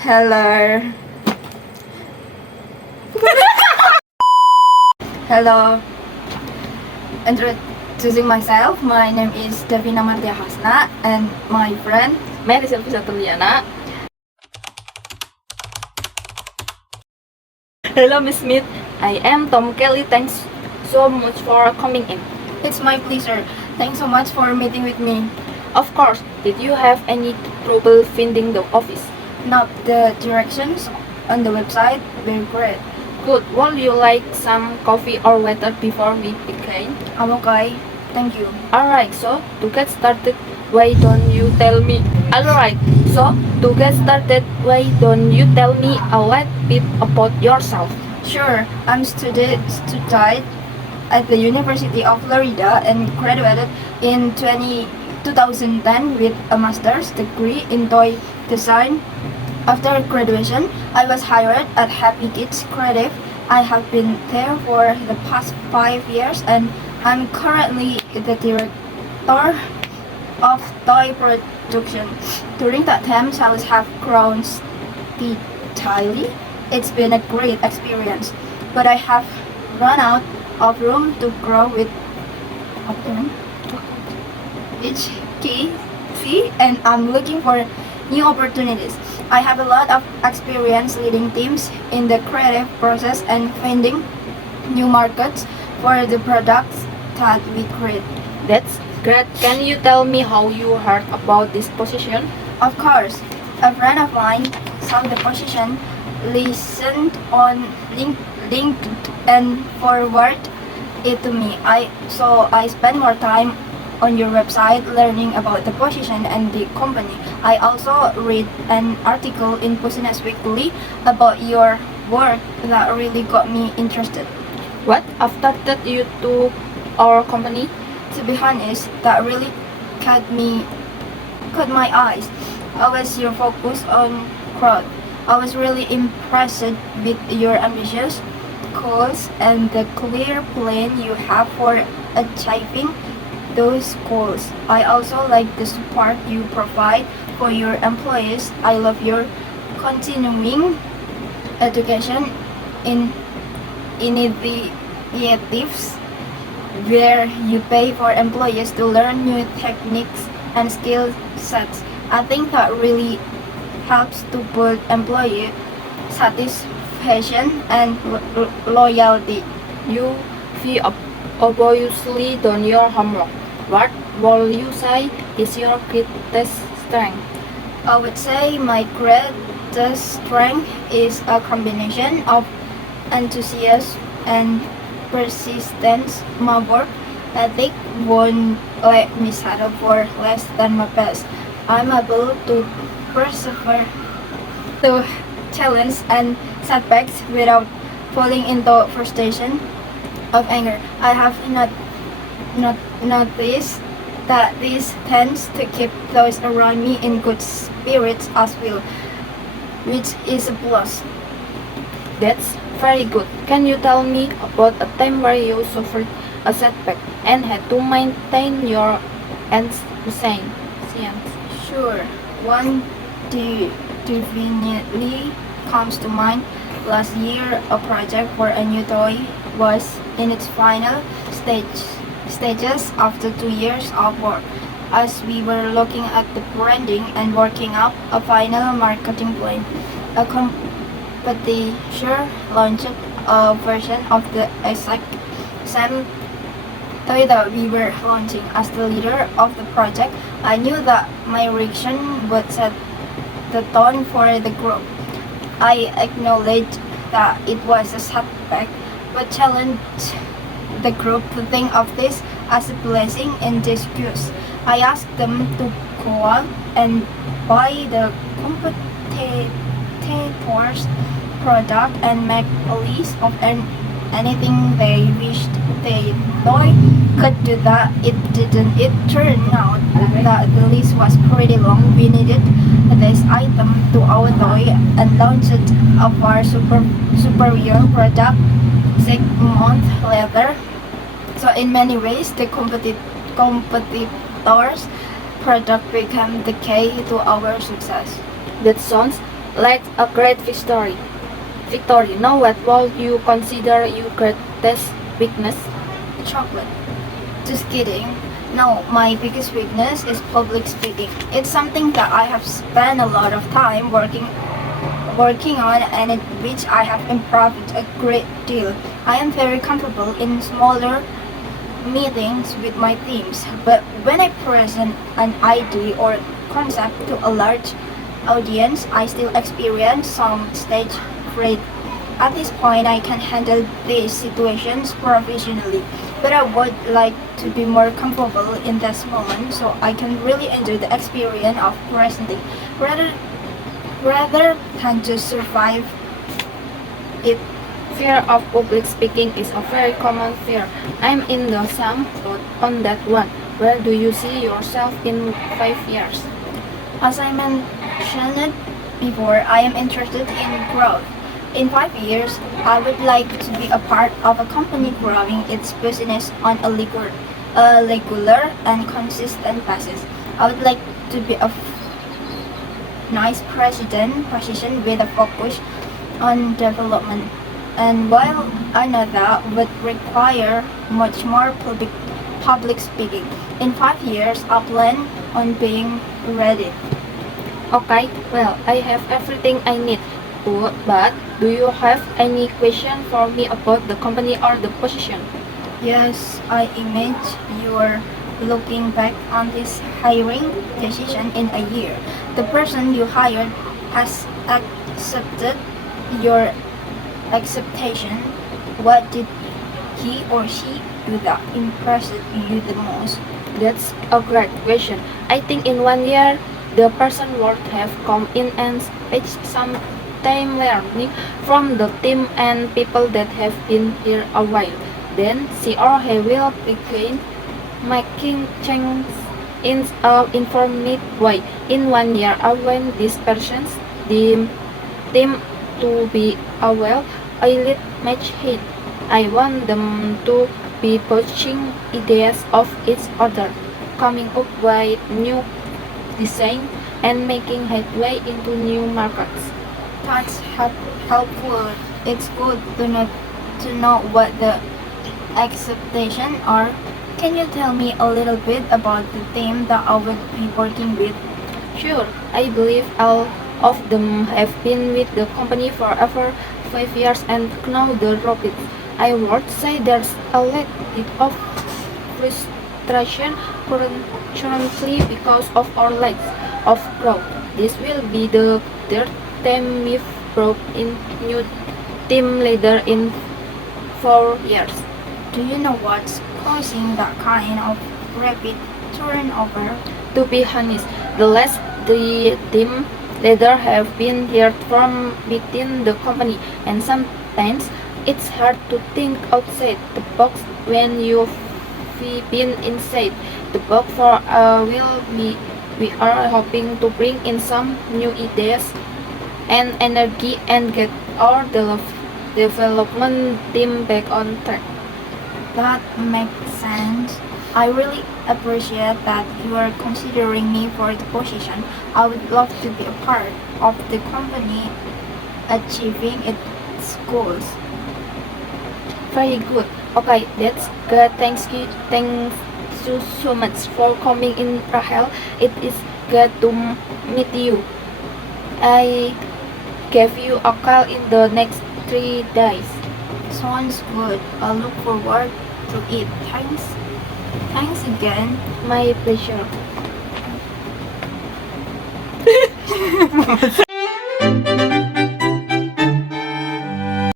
Hello. Hello. Introducing myself, my name is Davina Martia Hasna and my friend Mary Silvisa Tuliana. Hello, Miss Smith. I am Tom Kelly. Thanks so much for coming in. It's my pleasure. Thanks so much for meeting with me. Of course. Did you have any trouble finding the office? Now the directions on the website were great. Good. Would you like some coffee or water before we begin? I'm okay. Thank you. Alright, so to get started, why don't you tell me? Alright, so to get started, why don't you tell me a little bit about yourself? Sure, I'm studied at the University of Florida and graduated in 2010 with a master's degree in toy design. After graduation, I was hired at Happy Kids Creative. I have been there for the past 5 years and I'm currently the director of toy production. During that time, sales have grown steadily. It's been a great experience, but I have run out of room to grow with each KC and I'm looking for new opportunities. I have a lot of experience leading teams in the creative process and finding new markets for the products that we create. That's great. Can you tell me how you heard about this position? Of course, a friend of mine saw the position, listened on LinkedIn and forwarded it to me. I spent more time on your website learning about the position and the company. I also read an article in Business Weekly about your work that really got me interested. What attracted you to our company? To be honest, that really caught my eyes. I was your focus on growth. I was really impressed with your ambitious goals and the clear plan you have for achieving those goals. I also like the support you provide for your employees. I love your continuing education in initiatives where you pay for employees to learn new techniques and skill sets. I think that really helps to build employee satisfaction and loyalty. You have obviously done your homework. What will you say is your greatest strength? I would say my greatest strength is a combination of enthusiasm and persistence. My work ethic won't let me settle for less than my best. I'm able to persevere through challenges and setbacks without falling into frustration of anger. I have not noticed that this tends to keep those around me in good spirits as well, which is a plus. That's very good. Can you tell me about a time where you suffered a setback and had to maintain your enthusiasm? Sure, one definitely comes to mind. Last year, a project for a new toy was in its final stages after 2 years of work. As we were looking at the branding and working up a final marketing plan, a competitor launched a version of the exact same toy that we were launching. As the leader of the project, I knew that my reaction would set the tone for the group. I acknowledged that it was a setback, but challenged the group to think of this as a blessing in disguise. I asked them to go out and buy the competitor's product and make a list of anything they wished they toy could do that. It didn't. It turned out that the list was pretty long. We needed this item to our toy and launched our superior product 6 months later. So in many ways, the competitors product became the key to our success. That sounds Like a great victory. Victory. Now, what would you consider your greatest weakness? Chocolate. Just kidding. No, my biggest weakness is public speaking. It's something that I have spent a lot of time working on and in which I have improved a great deal. I am very comfortable in smaller meetings with my teams, but when I present an idea or concept to a large audience, I still experience some stage fright. At this point, I can handle these situations professionally, but I would like to be more comfortable in this moment so I can really enjoy the experience of presenting rather than just survive it. Fear of public speaking is a very common fear. I'm in the same boat on that one. Where do you see yourself in 5 years? As I mentioned before, I am interested in growth. In 5 years, I would like to be a part of a company growing its business on a regular and consistent basis. I would like to be a nice president position with a focus on development. And while I know that would require much more public speaking, in 5 years I plan on being ready. Okay, well, I have everything I need. But do you have any question for me about the company or the position? Yes, I imagine you're looking back on this hiring decision in a year. The person you hired has accepted your acceptation. What did he or she do that impressed you the most? That's a great question. I think in 1 year, the person would have come in and spent some time learning from the team and people that have been here a while. Then she or he will begin making changes in an informed way. In 1 year, I want this person's team to be a well elite match hit. I want them to be poaching ideas of each other, coming up with new design and making headway into new markets. That's helpful. It's good to know what the expectations are. Can you tell me a little bit about the team that I will be working with? Sure, I believe all of them have been with the company for over 5 years and know the ropes. I would say there's a little bit of frustration currently because of our lack of growth. This will be the third time we've brought in new team leader in 4 years. Do you know what's causing that kind of rapid turnover? To be honest, the last three team leaders have been here from within the company, and sometimes it's hard to think outside the box when you've been inside the box for a while. We are hoping to bring in some new ideas and energy and get our development team back on track. That makes sense. I really appreciate that you are considering me for the position. I would love to be a part of the company achieving its goals. Very good. Okay, that's good. Thanks you so much for coming in, Rahel. It is good to meet you. I give you a call in the next 3 days. Sounds good. I look forward to it. Thanks. Thanks again. My pleasure.